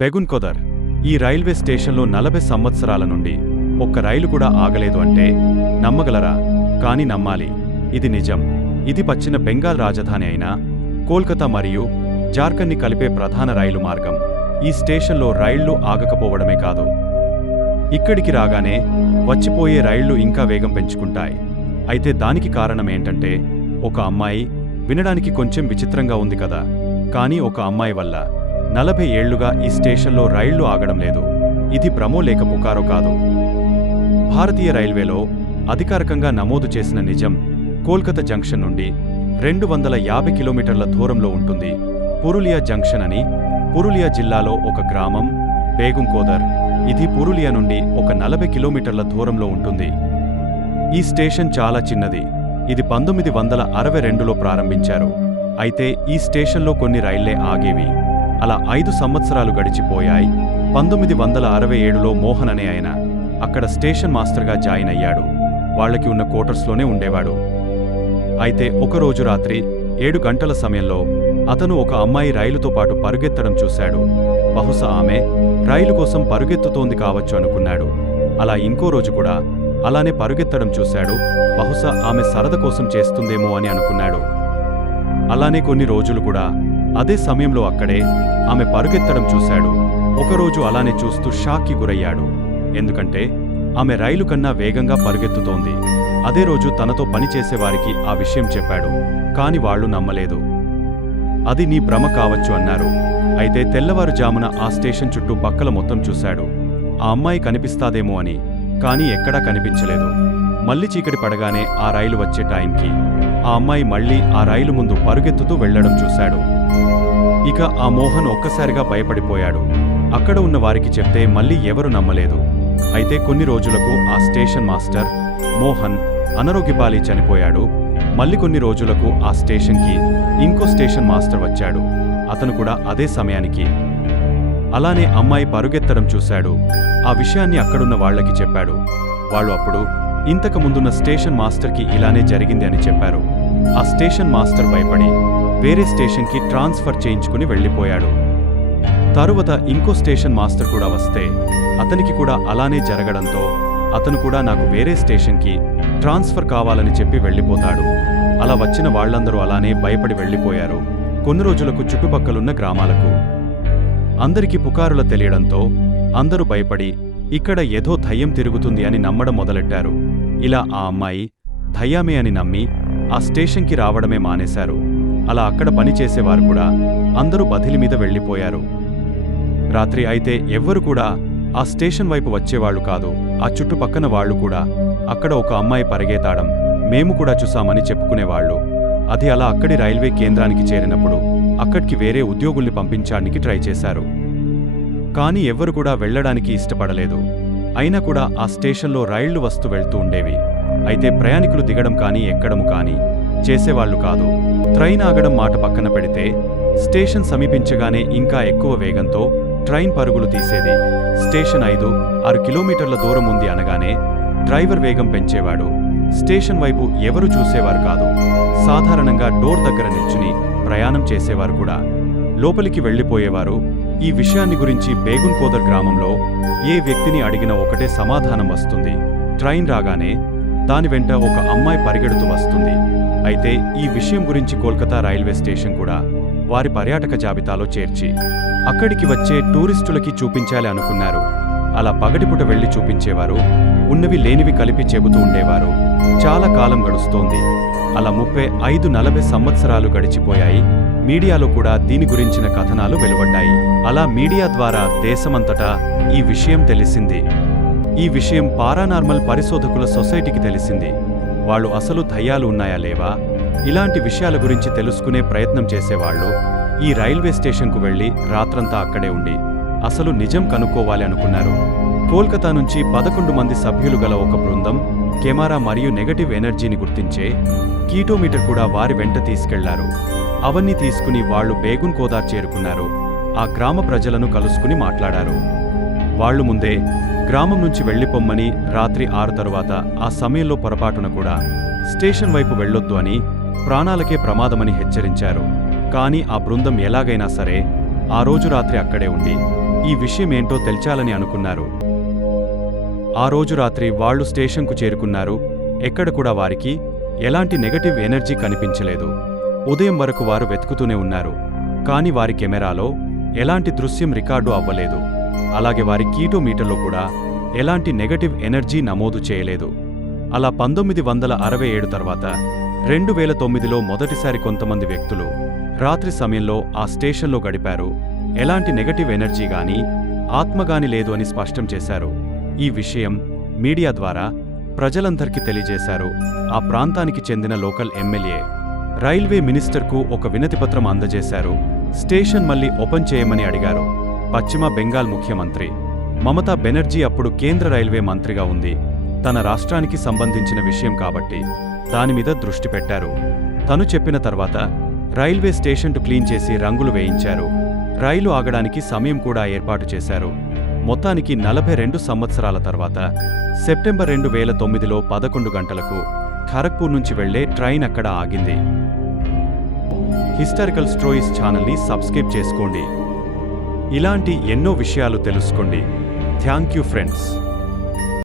బెగున్కోదర్ ఈ రైల్వే స్టేషన్లో 40 సంవత్సరాల నుండి ఒక్క రైలు కూడా ఆగలేదు అంటే నమ్మగలరా? కాని నమ్మాలి, ఇది నిజం. ఇది పశ్చిమ బెంగాల్ రాజధాని అయిన కోల్కతా మరియు జార్ఖండ్ని కలిపే ప్రధాన రైలు మార్గం. ఈ స్టేషన్లో రైళ్లు ఆగకపోవడమే కాదు, ఇక్కడికి రాగానే వచ్చిపోయే రైళ్లు ఇంకా వేగం పెంచుకుంటాయి. అయితే దానికి కారణమేంటంటే ఒక అమ్మాయి. వినడానికి కొంచెం విచిత్రంగా ఉంది కదా, కానీ ఒక అమ్మాయి వల్ల 40 ఏళ్లుగా ఈ స్టేషన్లో రైళ్లు ఆగడం లేదు. ఇది భ్రమో లేక పుకారో కాదు. భారతీయ రైల్వేలో అధికారికంగా నమోదు చేసిన నిజం. కోల్కతా జంక్షన్ నుండి 250 కిలోమీటర్ల దూరంలో ఉంటుంది పురులియా జంక్షన్ అని. పురులియా జిల్లాలో ఒక గ్రామం బేగున్కోదర్. ఇది పురులియా నుండి ఒక 40 కిలోమీటర్ల దూరంలో ఉంటుంది. ఈ స్టేషన్ చాలా చిన్నది. ఇది 1962లో ప్రారంభించారు. అయితే ఈ స్టేషన్లో కొన్ని రైళ్లే ఆగేవి. అలా 5 సంవత్సరాలు గడిచిపోయాయి. 1967లో మోహన్ అనే ఆయన అక్కడ స్టేషన్ మాస్టర్గా జాయిన్ అయ్యాడు. వాళ్లకి ఉన్న క్వార్టర్స్లోనే ఉండేవాడు. అయితే ఒకరోజు రాత్రి 7 గంటల సమయంలో అతను ఒక అమ్మాయి రైలుతో పాటు పరుగెత్తడం చూశాడు. బహుశా ఆమె రైలు కోసం పరుగెత్తుతోంది కావచ్చు అనుకున్నాడు. అలా ఇంకో రోజు కూడా అలానే పరుగెత్తడం చూశాడు. బహుశా ఆమె సరద కోసం చేస్తుందేమో అని అనుకున్నాడు. అలానే కొన్ని రోజులు కూడా అదే సమయంలో అక్కడే ఆమె పరుగెత్తడం చూశాడు. ఒకరోజు అలానే చూస్తూ షాక్కి గురయ్యాడు. ఎందుకంటే ఆమె రైలు కన్నా వేగంగా పరుగెత్తుతోంది. అదే రోజు తనతో పనిచేసేవారికి ఆ విషయం చెప్పాడు. కాని వాళ్లు నమ్మలేదు. అది నీ భ్రమ కావచ్చు అన్నారు. అయితే తెల్లవారుజామున ఆ స్టేషన్ చుట్టూ పక్కల మొత్తం చూశాడు, ఆ అమ్మాయి కనిపిస్తాదేమో అని. కానీ ఎక్కడా కనిపించలేదు. మళ్లీ చీకటి పడగానే ఆ రైలు వచ్చే టైంకి ఆ అమ్మాయి మళ్లీ ఆ రైలు ముందు పరుగెత్తుతూ వెళ్లడం చూశాడు. ఇక ఆ మోహన్ ఒక్కసారిగా భయపడిపోయాడు. అక్కడ ఉన్న వారికి చెప్తే మళ్లీ ఎవరు నమ్మలేదు. అయితే కొన్ని రోజులకు ఆ స్టేషన్ మాస్టర్ మోహన్ అనారోగ్యపాలి చనిపోయాడు. మళ్లీ కొన్ని రోజులకు ఆ స్టేషన్కి ఇంకో స్టేషన్ మాస్టర్ వచ్చాడు. అతను కూడా అదే సమయానికి అలానే అమ్మాయి పరుగెత్తడం చూశాడు. ఆ విషయాన్ని అక్కడున్న వాళ్లకి చెప్పాడు. వాళ్ళు అప్పుడు ఇంతకు ముందున్న స్టేషన్ మాస్టర్కి ఇలానే జరిగింది అని చెప్పారు. ఆ స్టేషన్ మాస్టర్ భయపడి వేరే స్టేషన్కి ట్రాన్స్ఫర్ చేయించుకుని వెళ్లిపోయాడు. తరువాత ఇంకో స్టేషన్ మాస్టర్ కూడా వస్తే అతనికి కూడా అలానే జరగడంతో అతను కూడా నాకు వేరే స్టేషన్కి ట్రాన్స్ఫర్ కావాలని చెప్పి వెళ్లిపోతాడు. అలా వచ్చిన వాళ్లందరూ అలానే భయపడి వెళ్లిపోయారు. కొన్ని రోజులకు చుట్టుపక్కలున్న గ్రామాలకు అందరికీ పుకారుల తెలియడంతో అందరూ భయపడి ఇక్కడ ఏదో దయ్యం తిరుగుతుంది అని నమ్మడం మొదలెట్టారు. ఇలా ఆ అమ్మాయి దయ్యామే అని నమ్మి ఆ స్టేషన్కి రావడమే మానేశారు. అలా అక్కడ పనిచేసేవారు కూడా అందరూ బదిలీ మీద వెళ్లిపోయారు. రాత్రి అయితే ఎవ్వరు కూడా ఆ స్టేషన్ వైపు వచ్చేవాళ్లు కాదు. ఆ చుట్టుపక్కన వాళ్లు కూడా అక్కడ ఒక అమ్మాయి పరిగెత్తాడం మేము కూడా చూసామని చెప్పుకునేవాళ్లు. అది అలా అక్కడి రైల్వే కేంద్రానికి చేరినప్పుడు అక్కడికి వేరే ఉద్యోగుల్ని పంపించడానికి ట్రై చేశారు. కానీ ఎవ్వరు కూడా వెళ్లడానికి ఇష్టపడలేదు. అయినా కూడా ఆ స్టేషన్లో రైళ్లు వస్తూ వెళ్తూ ఉండేవి. అయితే ప్రయాణికులు దిగడం కానీ ఎక్కడము కానీ చేసేవాళ్లు కాదు. ట్రైన్ ఆగడం మాట పక్కన పెడితే స్టేషన్ సమీపించగానే ఇంకా ఎక్కువ వేగంతో ట్రైన్ పరుగులు తీసేది. స్టేషన్ 5-6 కిలోమీటర్ల దూరం ఉంది అనగానే డ్రైవర్ వేగం పెంచేవాడు. స్టేషన్ వైపు ఎవరు చూసేవారు కాదు. సాధారణంగా డోర్ దగ్గర నిల్చుని ప్రయాణం చేసేవారు కూడా. లోపలికి వెళ్లిపోయేవారు. ఈ విషయాన్ని గురించి బేగున్కోదర్ గ్రామంలో ఏ వ్యక్తిని అడిగినా ఒకటే సమాధానం వస్తుంది. ట్రైన్ రాగానే దాని వెంట ఒక అమ్మాయి పరిగెడుతూ వస్తుంది. అయితే ఈ విషయం గురించి కోల్కతా రైల్వే స్టేషన్ కూడా వారి పర్యాటక జాబితాలో చేర్చి అక్కడికి వచ్చే టూరిస్టులకి చూపించాలి అనుకున్నారు. అలా పగటిపుట వెళ్లి చూపించేవారు. ఉన్నవి లేనివి కలిపి చెబుతూ ఉండేవారు. చాలా కాలం గడుస్తోంది. అలా 35-40 సంవత్సరాలు గడిచిపోయాయి. మీడియాలో కూడా దీని గురించిన కథనాలు వెలువడ్డాయి. అలా మీడియా ద్వారా దేశమంతటా ఈ విషయం తెలిసింది. ఈ విషయం పారానార్మల్ పరిశోధకుల సొసైటీకి తెలిసింది. వాళ్ళు అసలు దయ్యాలు ఉన్నాయా లేవా ఇలాంటి విషయాల గురించి తెలుసుకునే ప్రయత్నం చేసేవాళ్లు ఈ రైల్వే స్టేషన్కు వెళ్లి రాత్రంతా అక్కడే ఉండి అసలు నిజం కనుక్కోవాలి అనుకున్నారు. కోల్కతా నుంచి 11 మంది సభ్యులు గల ఒక బృందం కెమెరా మరియు నెగటివ్ ఎనర్జీని గుర్తించే కీటోమీటర్ కూడా వారి వెంట తీసుకెళ్లారు. అవన్నీ తీసుకుని వాళ్లు బేగున్కోదర్ చేరుకున్నారు. ఆ గ్రామ ప్రజలను కలుసుకుని మాట్లాడారు. వాళ్లు ముందే గ్రామం నుంచి వెళ్లిపోమ్మని, రాత్రి 6 తరువాత ఆ సమయంలో పొరపాటున కూడా స్టేషన్ వైపు వెళ్లొద్దు అని, ప్రాణాలకే ప్రమాదమని హెచ్చరించారు. కాని ఆ బృందం ఎలాగైనా సరే ఆ రోజు రాత్రి అక్కడే ఉండి ఈ విషయమేంటో తెల్చాలని అనుకున్నారు. ఆ రోజు రాత్రి వాళ్లు స్టేషన్కు చేరుకున్నారు. ఎక్కడ కూడా వారికి ఎలాంటి నెగటివ్ ఎనర్జీ కనిపించలేదు. ఉదయం వరకు వారు వెతుకుతూనే ఉన్నారు. కాని వారి కెమెరాలో ఎలాంటి దృశ్యం రికార్డు అవ్వలేదు. అలాగే వారి కీటోమీటర్లో కూడా ఎలాంటి నెగటివ్ ఎనర్జీ నమోదు చేయలేదు. అలా 1967 తర్వాత 2009లో మొదటిసారి కొంతమంది వ్యక్తులు రాత్రి సమయంలో ఆ స్టేషన్లో గడిపారు. ఎలాంటి నెగటివ్ ఎనర్జీ గాని ఆత్మగాని లేదు అని స్పష్టం చేశారు. ఈ విషయం మీడియా ద్వారా ప్రజలందరికీ తెలియజేశారు. ఆ ప్రాంతానికి చెందిన లోకల్ ఎమ్మెల్యే రైల్వే మినిస్టర్కు ఒక వినతిపత్రం అందజేశారు. స్టేషన్ మళ్లీ ఓపెన్ చేయమని అడిగారు. పశ్చిమ బెంగాల్ ముఖ్యమంత్రి మమతా బెనర్జీ అప్పుడు కేంద్ర రైల్వే మంత్రిగా ఉంది. తన రాష్ట్రానికి సంబంధించిన విషయం కాబట్టి దానిమీద దృష్టి పెట్టారు. తను చెప్పిన తర్వాత రైల్వే స్టేషన్ క్లీన్ చేసి రంగులు వేయించారు. రైలు ఆగడానికి సమయం కూడా ఏర్పాటు చేశారు. మొత్తానికి 42 సంవత్సరాల తర్వాత సెప్టెంబర్ 2009లో 11 గంటలకు ఖరగ్పూర్ నుంచి వెళ్లే ట్రైన్ అక్కడ ఆగింది. హిస్టారికల్ స్టోరీస్ ఛానల్ని సబ్స్క్రైబ్ చేసుకోండి. ఇలాంటి ఎన్నో విషయాలు తెలుసుకోండి. Thank you friends.